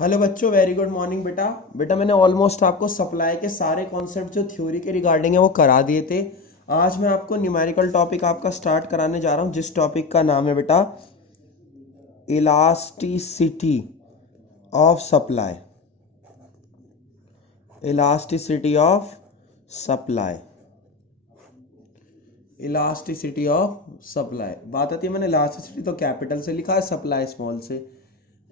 Hello बच्चों, very good morning बेटा। बेटा मैंने ऑलमोस्ट आपको सप्लाई के सारे कॉन्सेप्ट जो थ्योरी के रिगार्डिंग है वो करा दिए थे। आज मैं आपको न्यूमेरिकल टॉपिक आपका स्टार्ट कराने जा रहा हूँ, जिस टॉपिक का नाम है बेटा elasticity of supply. Elasticity of supply. Elasticity of supply बात आती है। मैंने इलास्टिसिटी तो कैपिटल से लिखा है, सप्लाई स्मॉल से।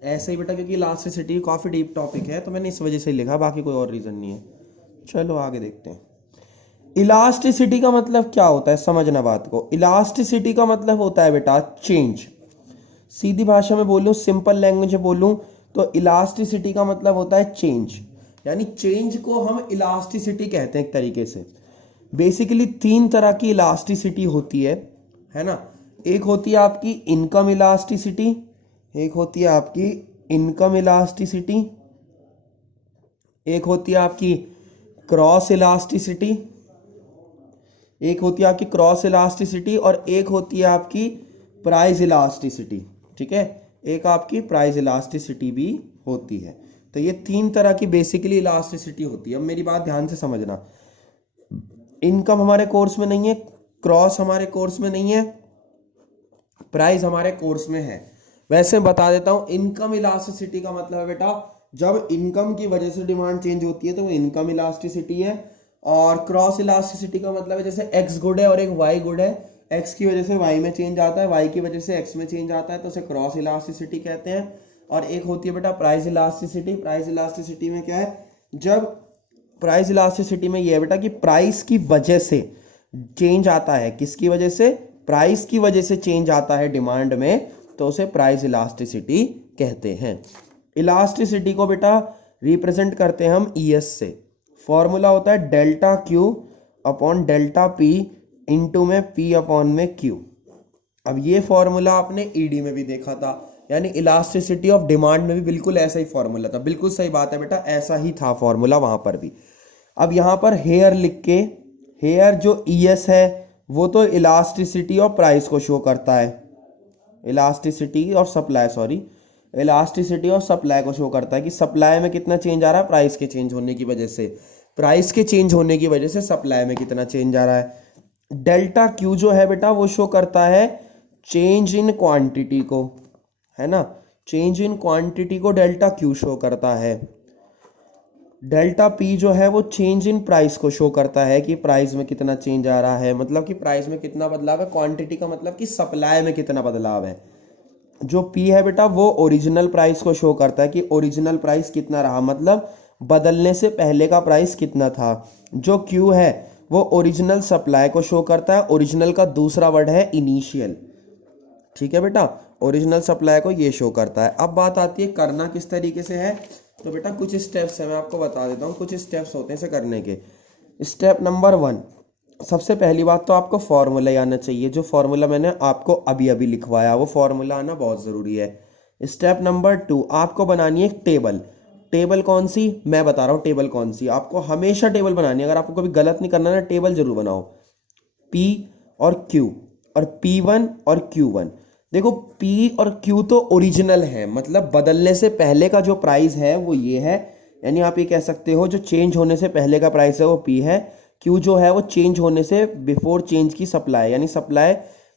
ऐसे ही बेटा, क्योंकि इलास्टिसिटी काफ़ी डीप टॉपिक है तो मैंने इस वजह से लिखा, बाकी कोई और रीज़न नहीं है। चलो आगे देखते हैं। इलास्टिसिटी का मतलब क्या होता है, समझना बात को। इलास्टिसिटी का मतलब होता है बेटा चेंज। सीधी भाषा में बोलूं, सिंपल लैंग्वेज में बोलूं तो इलास्टिसिटी का मतलब होता है चेंज। यानी चेंज को हम इलास्टिसिटी कहते हैं एक तरीके से। बेसिकली तीन तरह की इलास्टिसिटी होती है ना। एक होती है आपकी इनकम इलास्टिसिटी, एक होती है आपकी इनकम इलास्टिसिटी, एक होती है आपकी क्रॉस इलास्टिसिटी, एक होती है आपकी क्रॉस इलास्टिसिटी और एक होती है आपकी प्राइस इलास्टिसिटी। ठीक है, एक आपकी प्राइस इलास्टिसिटी भी होती है। तो ये तीन तरह की बेसिकली इलास्टिसिटी होती है। अब मेरी बात ध्यान से समझना, इनकम हमारे कोर्स में नहीं है, क्रॉस हमारे कोर्स में नहीं है, प्राइस हमारे कोर्स में है। वैसे बता देता हूं, इनकम इलास्टिसिटी का मतलब है बेटा जब इनकम की वजह से डिमांड चेंज होती है तो वो इनकम इलास्टिसिटी है। और क्रॉस इलास्टिसिटी का मतलब है जैसे एक्स गुड है और एक वाई गुड है, एक्स की वजह से वाई में चेंज आता है, वाई की वजह से एक्स में चेंज आता है, तो उसे क्रॉस इलास्टिसिटी कहते हैं। और एक होती है बेटा प्राइस इलास्टिसिटी। प्राइस इलास्टिसिटी में क्या है, जब प्राइस इलास्टिसिटी में ये है बेटा कि प्राइस की वजह से चेंज आता है, किसकी वजह से, प्राइस की वजह से चेंज आता है डिमांड में, तो उसे प्राइस इलास्टिसिटी कहते हैं। इलास्टिसिटी को बेटा रिप्रेजेंट करते हैं हम ईएस से। फॉर्मूला होता है delta Q upon delta P into में पी अपॉन में क्यू। अब ये फॉर्मूला आपने ईडी में भी देखा था, यानी इलास्टिसिटी ऑफ डिमांड में भी बिल्कुल ऐसा ही फॉर्मूला था। बिल्कुल सही बात है बेटा, ऐसा ही था फॉर्मूला वहां पर भी। अब यहाँ पर हेयर लिख के, हेयर जो ईएस है वो तो इलास्टिसिटी ऑफ प्राइस को शो करता है, elasticity of supply, sorry, elasticity of supply को शो करता है कि सप्लाई में कितना चेंज आ रहा है प्राइस के चेंज होने की वजह से, प्राइस के चेंज होने की वजह से सप्लाई में कितना चेंज आ रहा है। डेल्टा क्यू जो है बेटा वो शो करता है चेंज इन क्वांटिटी को, है ना। चेंज इन क्वांटिटी को डेल्टा क्यू शो करता है। डेल्टा पी जो है वो चेंज इन प्राइस को शो करता है कि प्राइस में कितना चेंज आ रहा है, मतलब कि प्राइस में कितना बदलाव है। क्वांटिटी का मतलब कि सप्लाई में कितना बदलाव है। जो पी है बेटा वो ओरिजिनल प्राइस को शो करता है कि ओरिजिनल प्राइस कितना रहा, मतलब बदलने से पहले का प्राइस कितना था। जो क्यू है वो ओरिजिनल सप्लाई को शो करता है। ओरिजिनल का दूसरा वर्ड है इनिशियल। ठीक है बेटा, ओरिजिनल सप्लाई को ये शो करता है। अब बात आती है करना किस तरीके से है। तो बेटा कुछ स्टेप्स है, मैं आपको बता देता हूँ। कुछ स्टेप्स होते हैं इसे करने के। स्टेप नंबर 1, सबसे पहली बात तो आपको फॉर्मूला आना चाहिए। जो फॉर्मूला मैंने आपको अभी अभी लिखवाया वो फॉर्मूला आना बहुत ज़रूरी है। स्टेप नंबर 2, आपको बनानी है एक टेबल। टेबल कौन सी, मैं बता रहा हूँ टेबल कौन सी। आपको हमेशा टेबल बनानी है, अगर आपको कभी गलत नहीं करना ना, टेबल जरूर बनाओ। P और Q और P1 और Q1। देखो P और Q तो ओरिजिनल है, मतलब बदलने से पहले का जो प्राइस है वो ये है। यानी आप ये कह सकते हो जो चेंज होने से पहले का प्राइस है वो P है। Q जो है वो चेंज होने से बिफोर चेंज की सप्लाई, यानी सप्लाई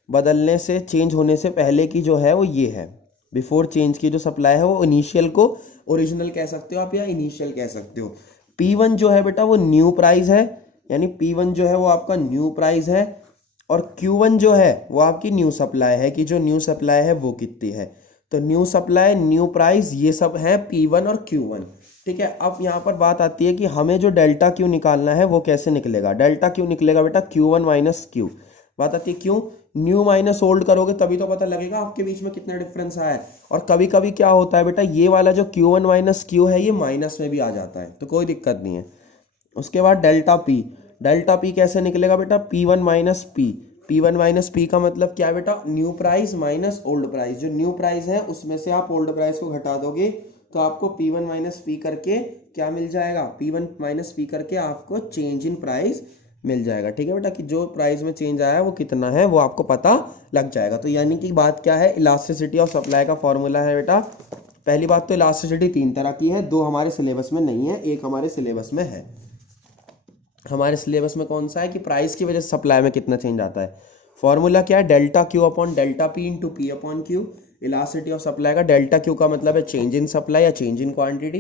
बदलने से चेंज होने से पहले की जो है वो ये है। बिफोर चेंज की जो सप्लाई है वो इनिशियल को ओरिजिनल कह सकते हो आप या इनिशियल कह सकते हो। P1 जो है बेटा वो न्यू प्राइस है, यानी P1 जो है वो आपका न्यू प्राइस है। और Q1 जो है वो आपकी न्यू सप्लाई है कि जो न्यू सप्लाई है वो कितनी है। तो न्यू सप्लाई, न्यू प्राइस, ये सब है P1 और Q1। ठीक है, अब यहाँ पर बात आती है कि हमें जो डेल्टा क्यू निकालना है वो कैसे निकलेगा। डेल्टा क्यू निकलेगा बेटा Q1 माइनस क्यू। बात आती है क्यों, न्यू माइनस ओल्ड करोगे तभी तो पता लगेगा आपके बीच में कितना डिफरेंस आया है। और कभी कभी क्या होता है बेटा, ये वाला जो Q1 माइनस क्यू है ये माइनस में भी आ जाता है, तो कोई दिक्कत नहीं है। उसके बाद डेल्टा पी। डेल्टा पी कैसे निकलेगा बेटा, P1 minus P. P1 minus P का मतलब क्या है बेटा, new price minus old price. जो न्यू प्राइस है उसमें से आप ओल्ड प्राइस को घटा दोगे तो आपको P1 माइनस पी करके क्या मिल जाएगा, P1 माइनस पी करके आपको चेंज इन प्राइस मिल जाएगा। ठीक है बेटा, कि जो प्राइस में चेंज आया है वो कितना है वो आपको पता लग जाएगा। तो यानी कि बात क्या है, इलास्टिसिटी ऑफ सप्लाई का फॉर्मूला है बेटा पहली बात तो इलास्टिसिटी 3 तरह की है, 2 हमारे सिलेबस में नहीं है, एक हमारे सिलेबस में है। हमारे सिलेबस में कौन सा है कि प्राइस की वजह से सप्लाई में कितना चेंज आता है। फॉर्मूला क्या है, delta Q upon delta P into P upon Q. Elasticity of supply का डेल्टा क्यू का मतलब है चेंज इन सप्लाई या change in quantity,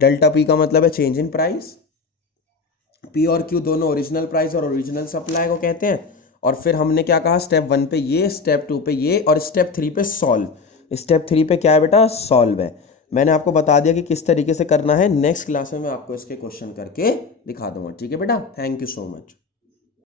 delta P का मतलब है चेंज इन प्राइस। पी और क्यू दोनों ओरिजिनल प्राइस और ओरिजिनल सप्लाई को कहते हैं। और फिर हमने क्या कहा, स्टेप 1 पे ये, स्टेप 2 पे ये, और स्टेप 3 पे सॉल्व। स्टेप 3 पे क्या है बेटा, सॉल्व है। मैंने आपको बता दिया कि किस तरीके से करना है। नेक्स्ट क्लास में मैं आपको इसके क्वेश्चन करके दिखा दूंगा। ठीक है बेटा, थैंक यू सो मच।